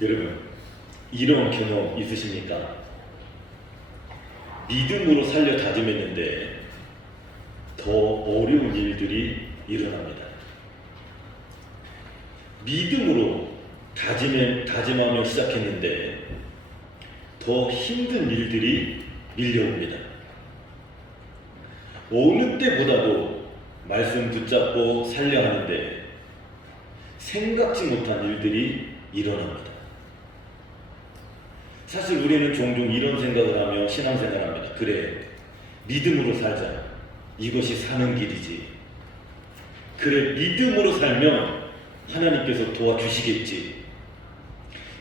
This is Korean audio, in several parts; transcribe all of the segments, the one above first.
여러분, 이런 경험 있으십니까? 믿음으로 살려 다짐했는데 더 어려운 일들이 일어납니다. 믿음으로 다짐하며 시작했는데 더 힘든 일들이 밀려옵니다. 어느 때보다도 말씀 붙잡고 살려 하는데 생각지 못한 일들이 일어납니다. 사실 우리는 종종 이런 생각을 하며 신앙생활을 합니다. 그래, 믿음으로 살자. 이것이 사는 길이지. 그래, 믿음으로 살면 하나님께서 도와주시겠지.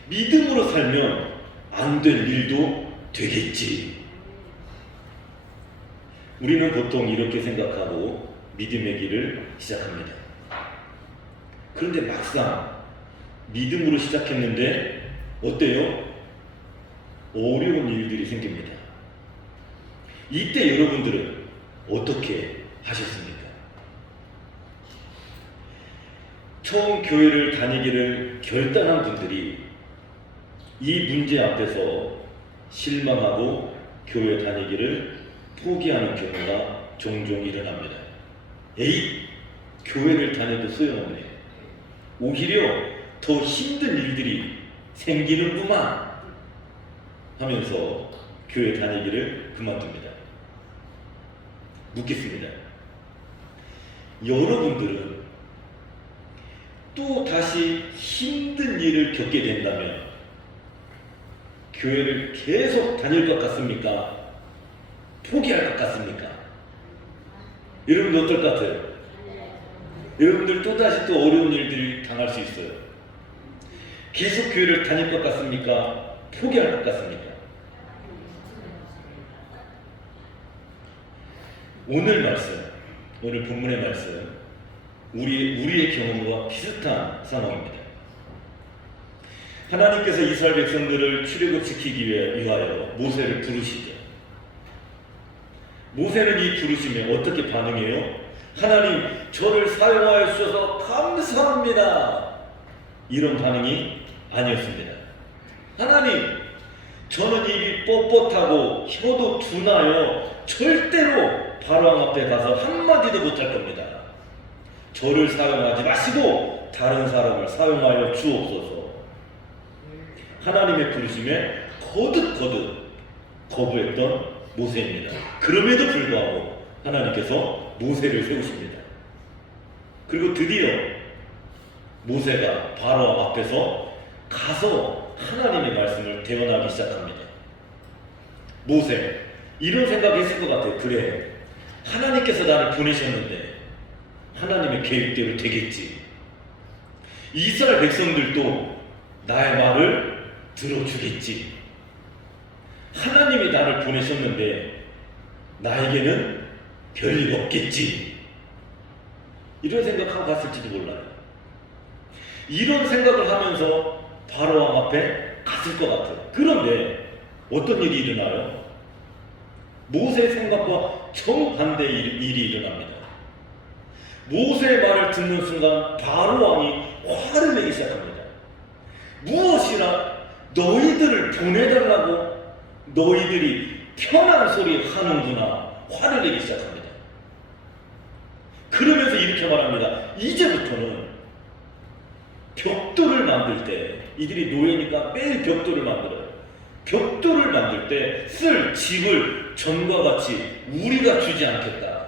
믿음으로 살면 안 될 일도 되겠지. 우리는 보통 이렇게 생각하고 믿음의 길을 시작합니다. 그런데 막상 믿음으로 시작했는데 어때요? 어려운 일들이 생깁니다. 이때 여러분들은 어떻게 하셨습니까? 처음 교회를 다니기를 결단한 분들이 이 문제 앞에서 실망하고 교회 다니기를 포기하는 경우가 종종 일어납니다. 에이, 교회를 다녀도 소용없네. 오히려 더 힘든 일들이 생기는구만 하면서 교회 다니기를 그만둡니다. 묻겠습니다. 여러분들은 또 다시 힘든 일을 겪게 된다면 교회를 계속 다닐 것 같습니까? 포기할 것 같습니까? 여러분들 어떨 것 같아요? 여러분들 또다시 또 어려운 일들을 당할 수 있어요. 계속 교회를 다닐 것 같습니까? 포기할 것 같습니까? 오늘 말씀, 오늘 본문의 말씀, 우리의 경험과 비슷한 상황입니다. 하나님께서 이스라엘 백성들을 출애굽시키기 위하여 모세를 부르시죠. 모세는 이 부르심에 어떻게 반응해요? 하나님, 저를 사용하여 주셔서 감사합니다. 이런 반응이 아니었습니다. 하나님, 저는 입이 뻣뻣하고 혀도 둔하여 절대로 바로왕 앞에 가서 한마디도 못할 겁니다. 저를 사용하지 마시고 다른 사람을 사용하여 주옵소서. 하나님의 부르심에 거듭 거부했던 모세입니다. 그럼에도 불구하고 하나님께서 모세를 세우십니다. 그리고 드디어 모세가 바로왕 앞에서 가서 하나님의 말씀을 대언하기 시작합니다. 모세, 이런 생각했을 것 같아요. 그래, 하나님께서 나를 보내셨는데 하나님의 계획대로 되겠지. 이스라엘 백성들도 나의 말을 들어주겠지. 하나님이 나를 보내셨는데 나에게는 별일 없겠지. 이런 생각하고 갔을지도 몰라요. 이런 생각을 하면서 바로왕 앞에 갔을 것 같아요. 그런데 어떤 일이 일어나요? 모세의 생각과 정반대의 일이 일어납니다. 모세의 말을 듣는 순간 바로왕이 화를 내기 시작합니다. 무엇이라 너희들을 보내달라고 너희들이 편한 소리 하는구나. 화를 내기 시작합니다. 그러면서 이렇게 말합니다. 이제부터는 벽돌을 만들 때, 이들이 노예니까 매일 벽돌을 만들어요. 벽돌을 만들 때 쓸 집을 전과 같이 우리가 주지 않겠다.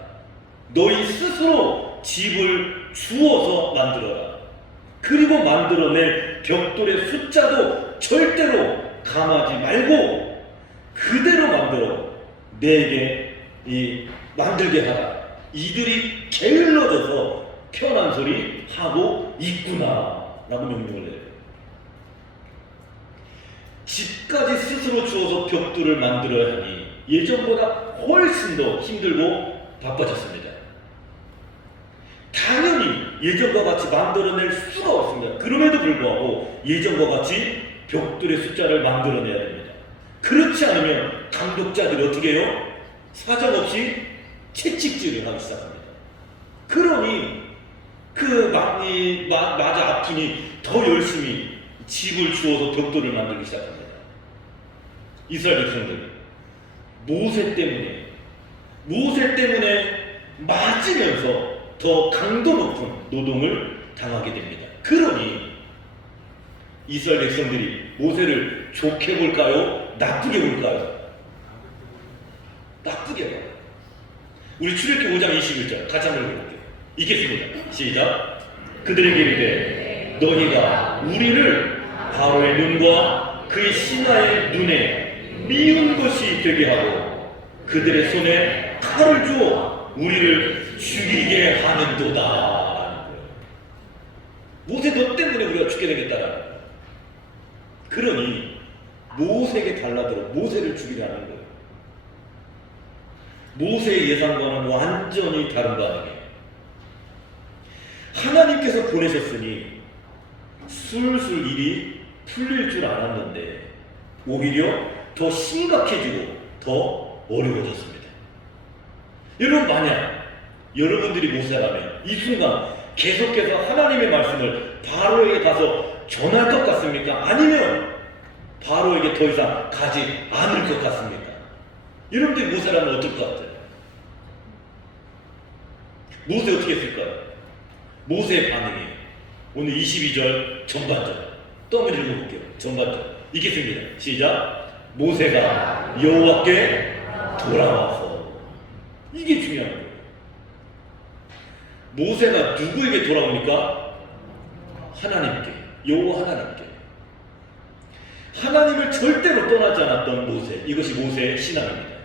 너희 스스로 집을 주어서 만들어라. 그리고 만들어낼 벽돌의 숫자도 절대로 감하지 말고 그대로 만들어 내게 만들게 하라. 이들이 게을러져서 편한 소리 하고 있구나 라고 명령을 해요. 집까지 스스로 주어서 벽돌을 만들어야 하니 예전보다 훨씬 더 힘들고 바빠졌습니다. 당연히 예전과 같이 만들어낼 수가 없습니다. 그럼에도 불구하고 예전과 같이 벽돌의 숫자를 만들어내야 됩니다. 그렇지 않으면 감독자들이 어떻게 해요? 사정없이 채찍질을 하기 시작합니다. 그러니 맞아 아프니 더 열심히 집을 주어서 벽돌을 만들기 시작합니다. 이스라엘 백성들 모세 때문에 맞으면서 더 강도 높은 노동을 당하게 됩니다. 그러니 이스라엘 백성들이 모세를 좋게 볼까요? 나쁘게 볼까요? 나쁘게 봐요. 우리 출애굽기 5장 21절 같이 한번 읽어볼게요. 읽겠습니다. 시작. 그들에게 이르되 너희가 우리를 바로의 눈과 그의 신하의 눈에 미운 것이 되게 하고 그들의 손에 칼을 주어 우리를 죽이게 하는도다. 모세 너 때문에 우리가 죽게 되겠다라는 거예요. 그러니 모세에게 달라들어 모세를 죽이려는 거예요. 모세의 예상과는 완전히 다른 반응이에요. 하나님께서 보내셨으니 술술 일이 풀릴 줄 알았는데 오히려 더 심각해지고 더 어려워졌습니다. 여러분, 만약 여러분들이 모세라면 이 순간 계속해서 하나님의 말씀을 바로에게 가서 전할 것 같습니까? 아니면 바로에게 더 이상 가지 않을 것 같습니까? 여러분들이 모세라면 어떨 것 같아요? 모세 어떻게 했을까요? 모세의 반응이 오늘 22절 전반절 또 한번 읽어볼게요. 전반절 읽겠습니다. 시작. 모세가 여호와께 돌아와서, 이게 중요한 거예요. 모세가 누구에게 돌아옵니까? 하나님께, 여호와 하나님께. 하나님을 절대로 떠나지 않았던 모세, 이것이 모세의 신앙입니다.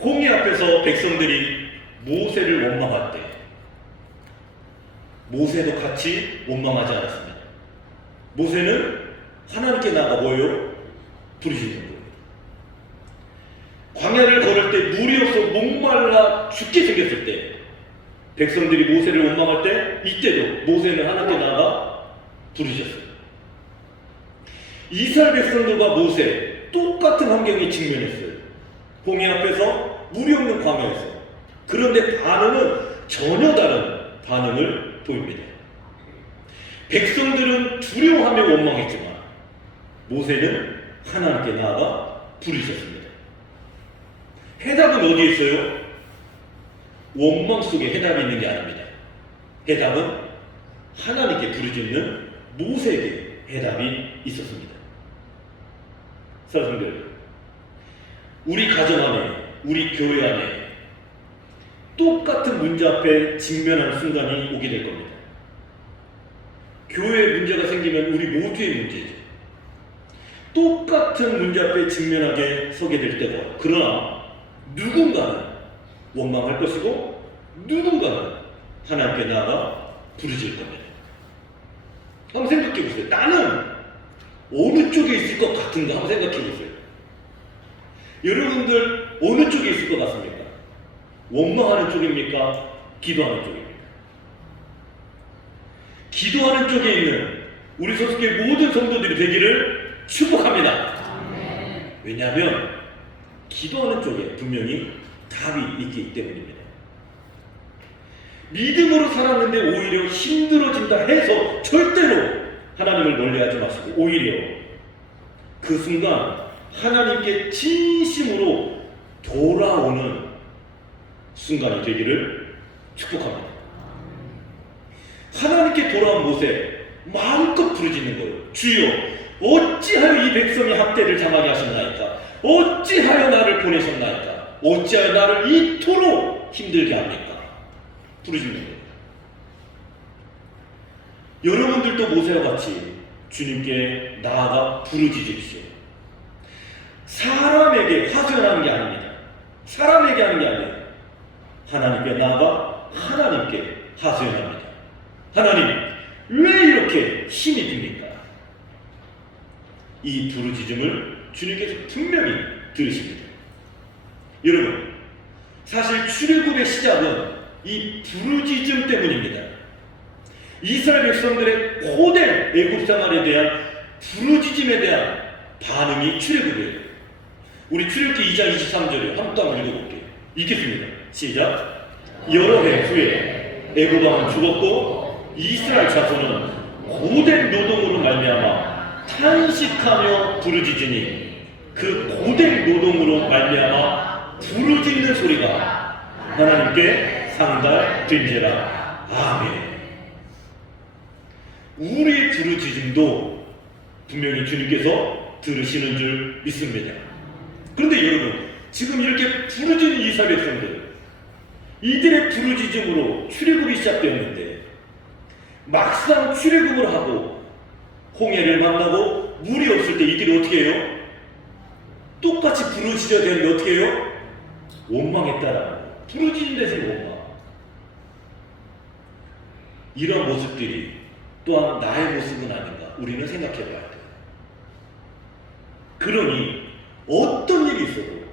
홍해 앞에서 백성들이 모세를 원망할 때 모세도 같이 원망하지 않았습니다. 모세는 하나님께 나가 뭐예요? 부르짖는 거예요. 광야를 걸을 때 물이 없어 목말라 죽게 생겼을 때 백성들이 모세를 원망할 때 이때도 모세는 하나님께 나가 부르짖었어요. 이스라엘 백성들과 모세 똑같은 환경에 직면했어요. 홍해 앞에서 물이 없는 광야에서. 그런데 반응은 전혀 다른 반응을 보입니다. 백성들은 두려워하며 원망했지만 모세는 하나님께 나아가 부르짖었습니다. 해답은 어디에 있어요? 원망 속에 해답이 있는 게 아닙니다. 해답은 하나님께 부르짖는 모세에게 해답이 있었습니다. 사랑들, 우리 가정 안에, 우리 교회 안에 똑같은 문제 앞에 직면하는 순간이 오게 될 겁니다. 교회에 문제가 생기면 우리 모두의 문제죠. 똑같은 문제 앞에 직면하게 서게 될 때가, 그러나 누군가는 원망할 것이고 누군가는 하나님께 나아가 부르짖을 겁니다. 한번 생각해 보세요. 나는 어느 쪽에 있을 것 같은가 한번 생각해 보세요. 여러분들 어느 쪽에 있을 것 같습니까? 원망하는 쪽입니까? 기도하는 쪽입니까? 기도하는 쪽에 있는 우리 소속의 모든 성도들이 되기를 축복합니다. 왜냐하면 기도하는 쪽에 분명히 답이 있기 때문입니다. 믿음으로 살았는데 오히려 힘들어진다 해서 절대로 하나님을 멀리하지 마시고 오히려 그 순간 하나님께 진심으로 돌아오는 순간이 되기를 축복합니다. 하나님께 돌아온 모세 마음껏 부르짖는 거예요. 주여, 어찌하여 이 백성이 학대를 당하게 하셨나이까? 어찌하여 나를 보내셨나이까? 어찌하여 나를 이토록 힘들게 합니까? 부르짖는 거예요. 여러분들도 모세와 같이 주님께 나아가 부르짖으십시오. 사람에게 하소연하는 게 아닙니다. 사람에게 하는 게 아니에요. 하나님께 나아가 하나님께 하소연합니다. 하나님, 왜 이렇게 힘이 듭니까? 이 부르짖음을 주님께서 분명히 들으십니다. 여러분, 사실 출애굽의 시작은 이 부르짖음 때문입니다. 이스라엘 백성들의 고된 애굽 생활에 대한 부르짖음에 대한 반응이 출애굽이에요. 우리 출애굽기 2장 23절에 한 번 읽어볼게요. 읽겠습니다. 시작. 여러 해 후에 애굽 왕은 죽었고 이스라엘 자손은 고된 노동으로 말미암아 탄식하며 부르짖으니 그 고된 노동으로 말미암아 부르짖는 소리가 하나님께 상달된지라. 아멘. 우리의 부르짖음도 분명히 주님께서 들으시는 줄 믿습니다. 그런데 여러분, 지금 이렇게 부르짖는 이스라엘 백성들, 이들의 부르짖음으로 출애굽이 시작되었는데 막상 출애굽을 하고 홍해를 만나고 물이 없을 때 이들이 어떻게 해요? 똑같이 부르짖어야 되는데 어떻게 해요? 원망했다라는, 부르짖는 데서 원망. 이런 모습들이 또한 나의 모습은 아닌가 우리는 생각해 봐야 돼요. 그러니 어떤 일이 있어도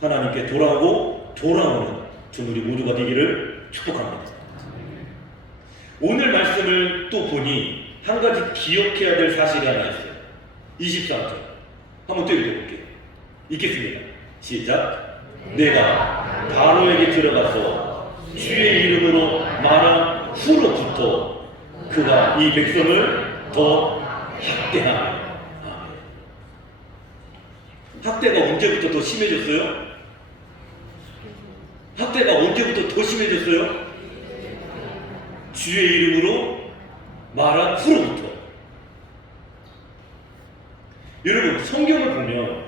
하나님께 돌아오고 돌아오는 우리 모두가 되기를 축복합니다. 오늘 말씀을 또 보니 한 가지 기억해야 될 사실이 하나 있어요. 23절 한번 또 읽어볼게요. 읽겠습니다. 시작. 내가 바로에게 들어가서 주의 이름으로 말한 후로부터 그가 이 백성을 더 학대하며. 학대가 언제부터 더 심해졌어요? 학대가 언제부터 더 심해졌어요? 주의 이름으로 말한 후로부터. 여러분, 성경을 보면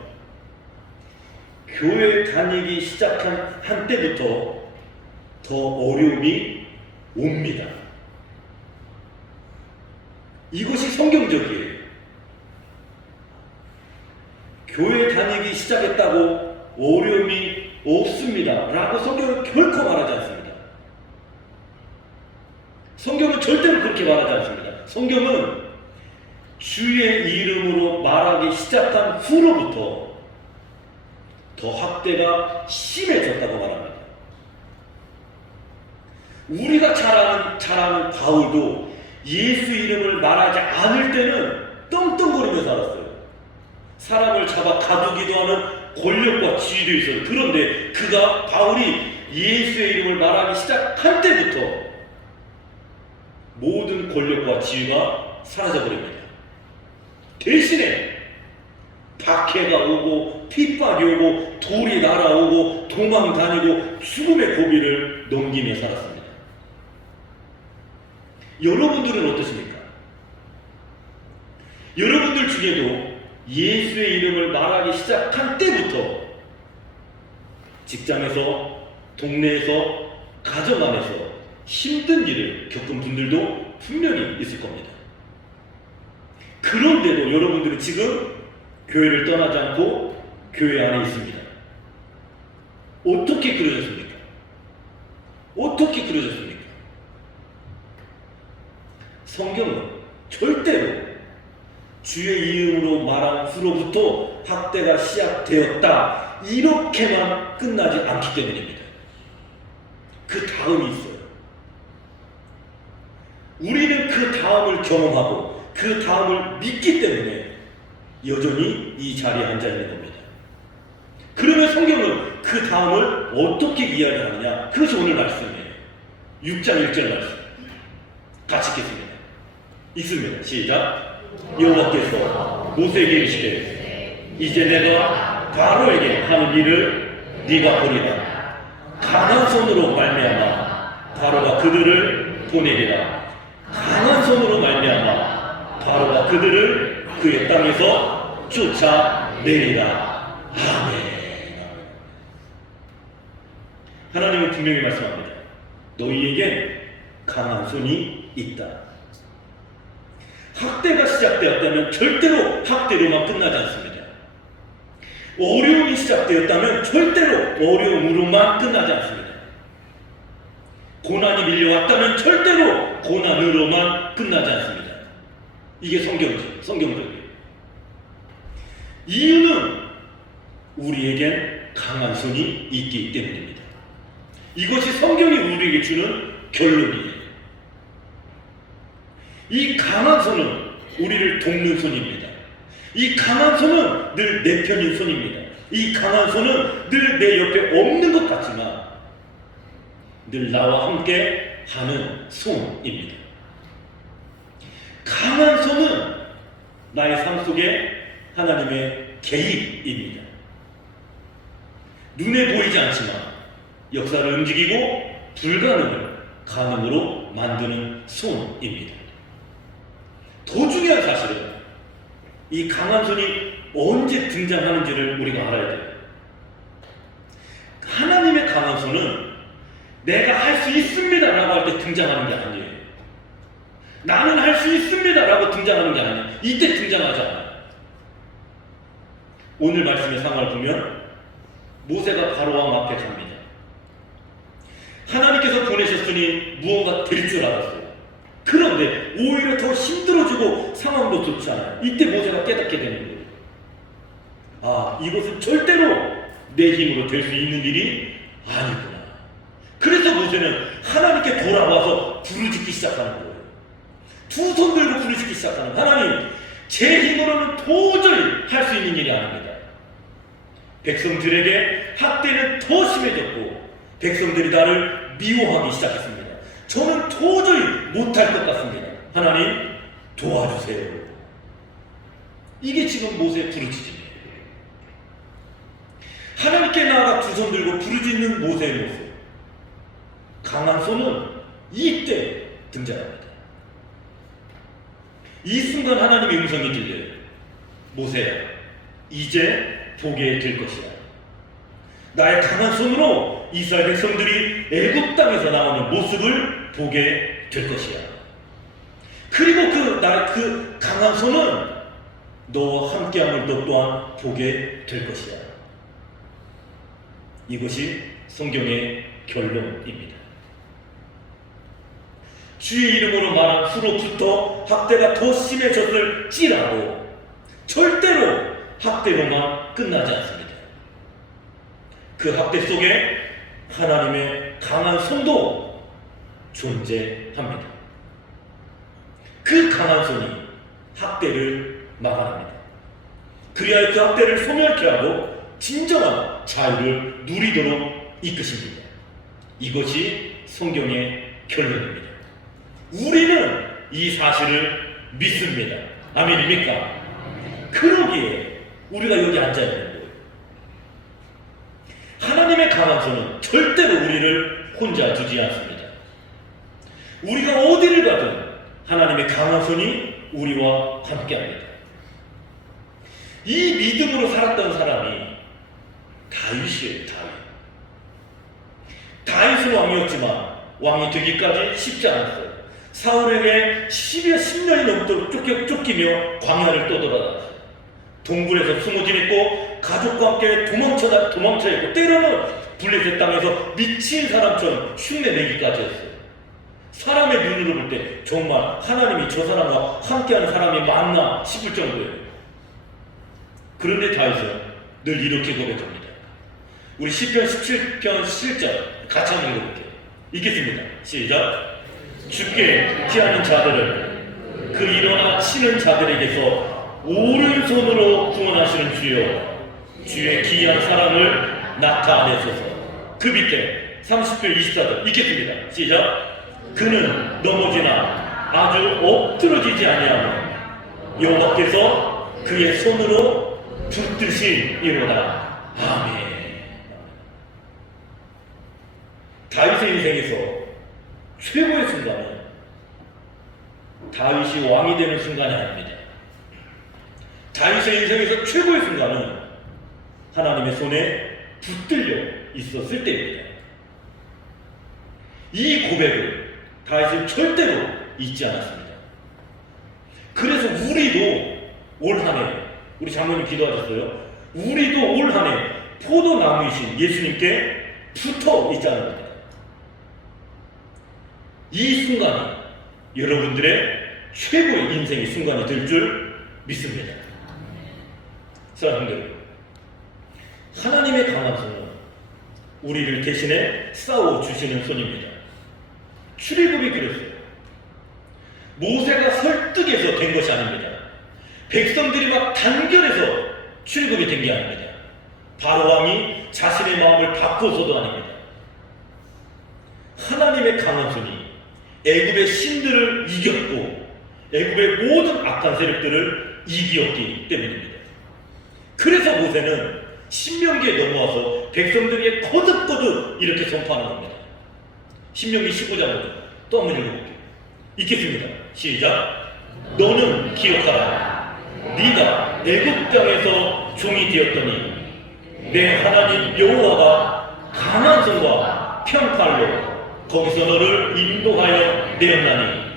교회 다니기 시작한 한때부터 더 어려움이 옵니다. 이것이 성경적이에요. 교회 다니기 시작했다고 어려움이 없습니다 라고 성경은 결코 말하지 않습니다. 성경은 절대로 그렇게 말하지 않습니다. 성경은 주의 이름으로 말하기 시작한 후로부터 더 학대가 심해졌다고 말합니다. 우리가 잘 아는 바울도 예수 이름을 말하지 않을 때는 떵떵거리며 살았어요. 사람을 잡아 가두기도 하는 권력과 지위도 있어요. 그런데 바울이 예수의 이름을 말하기 시작한 때부터 모든 권력과 지위가 사라져버립니다. 대신에 박해가 오고 핍박이 오고 돌이 날아오고 도망 다니고 죽음의 고비를 넘기며 살았습니다. 여러분들은 어떠십니까? 여러분들 중에도 예수의 이름을 말하기 시작한 때부터 직장에서, 동네에서, 가정 안에서 힘든 일을 겪은 분들도 분명히 있을 겁니다. 그런데도 여러분들은 지금 교회를 떠나지 않고 교회 안에 있습니다. 어떻게 그러셨습니까? 어떻게 그러셨습니까? 성경은 절대로 주의 이름으로 말한 후로부터 학대가 시작되었다 이렇게만 끝나지 않기 때문입니다. 그 다음이 있어요. 우리는 그 다음을 경험하고 그 다음을 믿기 때문에 여전히 이 자리에 앉아 있는 겁니다. 그러면 성경은 그 다음을 어떻게 이야기하느냐? 그것이 오늘 말씀이에요. 6장 1절 말씀 같이 읽겠습니다. 읽습니다. 시작. 여호와께서 모세에게 이르시되 이제 내가 바로에게 하는 일을 네가 보리라. 강한 손으로 말미암아 바로가 그들을 보내리라. 강한 손으로 말미암아 바로가 그들을 그의 땅에서 쫓아내리라. 아멘. 하나님은 분명히 말씀합니다. 너희에겐 강한 손이 있다. 학대가 시작되었다면 절대로 학대로만 끝나지 않습니다. 어려움이 시작되었다면 절대로 어려움으로만 끝나지 않습니다. 고난이 밀려왔다면 절대로 고난으로만 끝나지 않습니다. 이게 성경적이에요. 이유는 우리에겐 강한 손이 있기 때문입니다. 이것이 성경이 우리에게 주는 결론이에요. 이 강한 손은 우리를 돕는 손입니다. 이 강한 손은 늘 내 편인 손입니다. 이 강한 손은 늘 내 옆에 없는 것 같지만 늘 나와 함께 하는 손입니다. 강한 손은 나의 삶 속에 하나님의 개입입니다. 눈에 보이지 않지만 역사를 움직이고 불가능을 가능으로 만드는 손입니다. 더 중요한 사실은 이 강한 손이 언제 등장하는지를 우리가 알아야 돼요. 하나님의 강한 손은 내가 할 수 있습니다 라고 할 때 등장하는 게 아니에요. 나는 할 수 있습니다 라고 등장하는 게 아니에요. 이때 등장하지 않아요. 오늘 말씀의 상황을 보면 모세가 바로왕 앞에 갑니다. 하나님께서 보내셨으니 무언가 될 줄 알았어요. 그런데 오히려 더 힘들어지고 상황도 좋지 않아요. 이때 모세가 깨닫게 되는 거예요. 아, 이것은 절대로 내 힘으로 될 수 있는 일이 아니구나. 그래서 모세는 하나님께 돌아와서 부르짖기 시작하는 거예요. 두 손 들고 부르짖기 시작하는 거예요. 하나님, 제 힘으로는 도저히 할 수 있는 일이 아닙니다. 백성들에게 학대는 더 심해졌고 백성들이 나를 미워하기 시작했습니다. 저는 도저히 못할 것 같습니다. 하나님, 도와주세요. 이게 지금 모세의 부르짖음이에요. 하나님께 나아가 두 손 들고 부르짖는 모세의 모습. 강한 손은 이때 등장합니다. 이 순간 하나님의 음성이 들려요. 모세야, 이제 보게 될 것이야. 나의 강한 손으로 이스라엘 백성들이 애굽 땅에서 나오는 모습을 보게 될 것이야. 그리고 나의 그 강한 손은 너와 함께함을 너 또한 보게 될 것이야. 이것이 성경의 결론입니다. 주의 이름으로 말한 후로부터 학대가 더 심해졌을지라도 절대로 학대로만 끝나지 않습니다. 그 학대 속에 하나님의 강한 손도 존재합니다. 그 강한 손이 학대를 막아냅니다. 그리하여 그 학대를 소멸케 하고 진정한 자유를 누리도록 이끄십니다. 이것이 성경의 결론입니다. 우리는 이 사실을 믿습니다. 아멘입니까? 그러기에 우리가 여기 앉아있는 거예요. 하나님의 강한 손은 절대로 우리를 혼자 두지 않습니다. 우리가 어디를 가든 하나님의 강한 손이 우리와 함께합니다. 이 믿음으로 살았던 사람이 다윗이에요. 다윗은 왕이었지만 왕이 되기까지 쉽지 않았어요. 사울에게 10년이 넘도록 쫓기며 광야를 떠돌아다녔어요. 동굴에서 숨어 지냈고 가족과 함께 도망쳐 있고 때로는 블레셋 땅에서 미친 사람처럼 흉내내기까지 했어요. 사람의 눈으로 볼 때 정말 하나님이 저 사람과 함께하는 사람이 맞나 싶을 정도예요. 그런데 다윗은 늘 이렇게 고백합니다. 우리 시편 17편 7절 같이 한번 읽어볼게요. 읽겠습니다. 시작. 주께 피하는 자들을 그 일어나 치는 자들에게서 오른손으로 구원하시는 주여, 주의 기이한 사랑을 나타내소서. 그 밑에 30편 24절 읽겠습니다. 시작. 그는 넘어지나 아주 엎드러지지 아니하며 여호와께서 그의 손으로 붙드시리로다. 아멘. 다윗의 인생에서 최고의 순간은 다윗이 왕이 되는 순간이 아닙니다. 다윗의 인생에서 최고의 순간은 하나님의 손에 붙들려 있었을 때입니다. 이 고백을 다윗은 절대로 잊지 않았습니다. 그래서 우리도 올 한해, 우리 장모님 기도하셨어요. 우리도 올 한해 포도나무이신 예수님께 붙어 있자는 겁니다. 이 순간이 여러분들의 최고의 인생의 순간이 될 줄 믿습니다. 사랑하는 여러분, 하나님의 강한 손은 우리를 대신에 싸워주시는 손입니다. 출애굽이 그랬어요. 모세가 설득해서 된 것이 아닙니다. 백성들이 막 단결해서 출애굽이 된 게 아닙니다. 바로왕이 자신의 마음을 바꿔서도 아닙니다. 하나님의 강한 손이 애굽의 신들을 이겼고 애굽의 모든 악한 세력들을 이기었기 때문입니다. 그래서 모세는 신명기에 넘어와서 백성들에게 거듭거듭 이렇게 선포하는 겁니다. 신명기 15장을 또 한번 읽어볼게요. 읽겠습니다. 시작. 너는 기억하라. 네가 애굽 땅에서 종이 되었더니 내 하나님 여호와가 강한 손과 평팔로 거기서 너를 인도하여 내었나니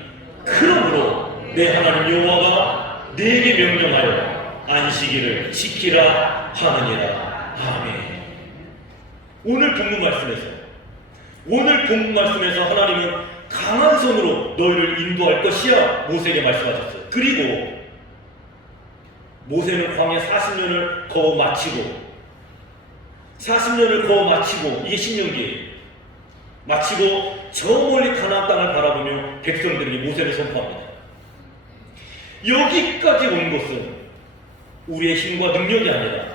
그러므로 내 하나님 여호와가 네게 명령하여 안식일을 지키라 하느니라. 아멘. 오늘 본문 말씀에서 하나님은 강한 손으로 너희를 인도할 것이야 모세에게 말씀하셨어요. 그리고 모세는 광야 40년을 거워 마치고 이게 신명기예요. 마치고 저 멀리 가나안 땅을 바라보며 백성들에게 모세를 선포합니다. 여기까지 온 것은 우리의 힘과 능력이 아니라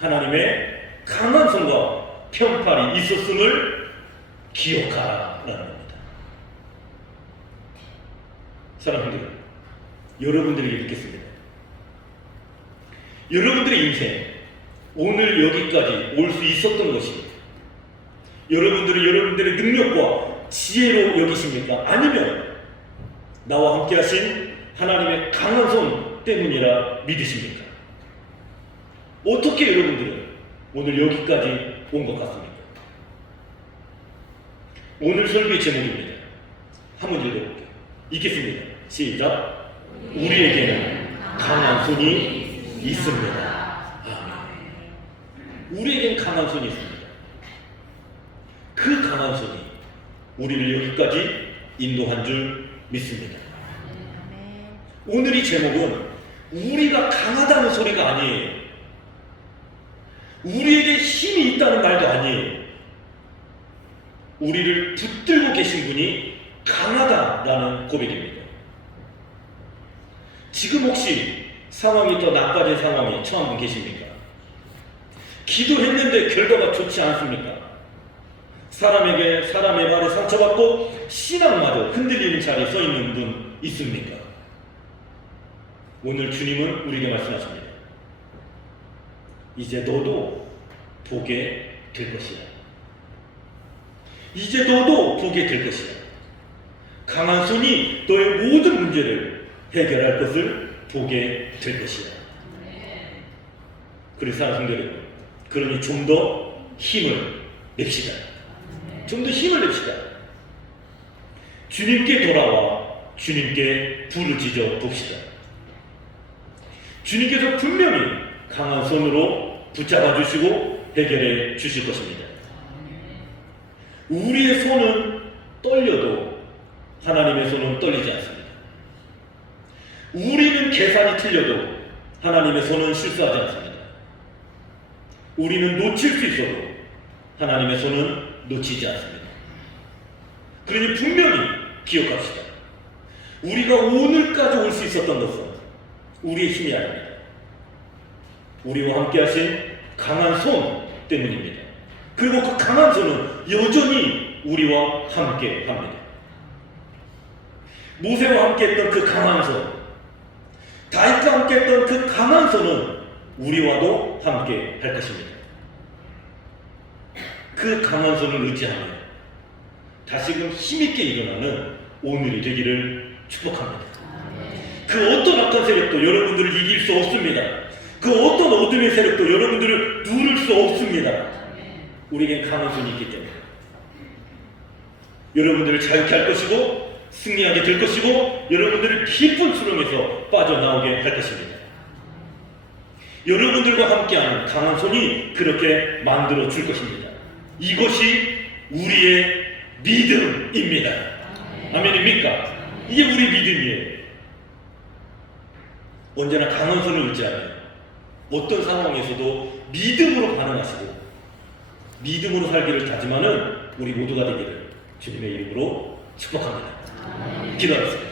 하나님의 강한 손과 평팔이 있었음을 기억하라라는 겁니다. 사랑하는 여러분들에게 묻겠습니다. 여러분들의 인생 오늘 여기까지 올 수 있었던 것이 여러분들은 여러분들의 능력과 지혜로 여기십니까? 아니면 나와 함께 하신 하나님의 강한 손 때문이라 믿으십니까? 어떻게 여러분들은 오늘 여기까지 온 것 같습니까? 오늘 설교의 제목입니다. 한번 읽어볼게요. 읽겠습니다. 시작. 우리에게는 강한 손이 있습니다. 아멘. 우리에게는 강한 손이 있습니다. 그 강한 손이 우리를 여기까지 인도한 줄 믿습니다. 오늘의 제목은 우리가 강하다는 소리가 아니에요. 우리에게 힘이 있다는 말도 아니에요. 우리를 붙들고 계신 분이 강하다라는 고백입니다. 지금 혹시 상황이 더 나빠진 상황이 처한 분 계십니까? 기도했는데 결과가 좋지 않습니까? 사람의 말에 상처받고 신앙마저 흔들리는 자리에 서 있는 분 있습니까? 오늘 주님은 우리에게 말씀하십니다. 이제 너도 보게 될 것이야. 이제 너도 보게 될 것이야. 강한 손이 너의 모든 문제를 해결할 것을 보게 될 것이야. 그래서 사랑하는 성도 여러분, 그러니 좀 더 힘을 냅시다. 좀 더 힘을 냅시다. 주님께 돌아와 주님께 부르짖어 봅시다. 주님께서 분명히 강한 손으로 붙잡아 주시고 해결해 주실 것입니다. 우리의 손은 떨려도 하나님의 손은 떨리지 않습니다. 우리는 계산이 틀려도 하나님의 손은 실수하지 않습니다. 우리는 놓칠 수 있어도 하나님의 손은 놓치지 않습니다. 그러니 분명히 기억합시다. 우리가 오늘까지 올 수 있었던 것은 우리의 힘이 아닙니다. 우리와 함께 하신 강한 손 때문입니다. 그리고 그 강한 손은 여전히 우리와 함께 합니다. 모세와 함께 했던 그 강한 손, 다윗과 함께 했던 그 강한 손은 우리와도 함께 할 것입니다. 그 강한 손을 의지하며 다시금 힘있게 일어나는 오늘이 되기를 축복합니다. 그 어떤 악한 세력도 여러분들을 이길 수 없습니다. 그 어떤 어둠의 세력도 여러분들을 누를 수 없습니다. 우리에겐 강한 손이 있기 때문에 여러분들을 자유케 할 것이고 승리하게 될 것이고 여러분들을 깊은 수렁에서 빠져나오게 할 것입니다. 여러분들과 함께하는 강한 손이 그렇게 만들어 줄 것입니다. 이것이 우리의 믿음입니다. 아멘입니까? 이게 우리 믿음이에요. 언제나 강한 손을 의지하며 어떤 상황에서도 믿음으로 반응하시고 믿음으로 살기를 다짐하는 우리 모두가 되기를 주님의 이름으로 축복합니다. 기도하겠습니다.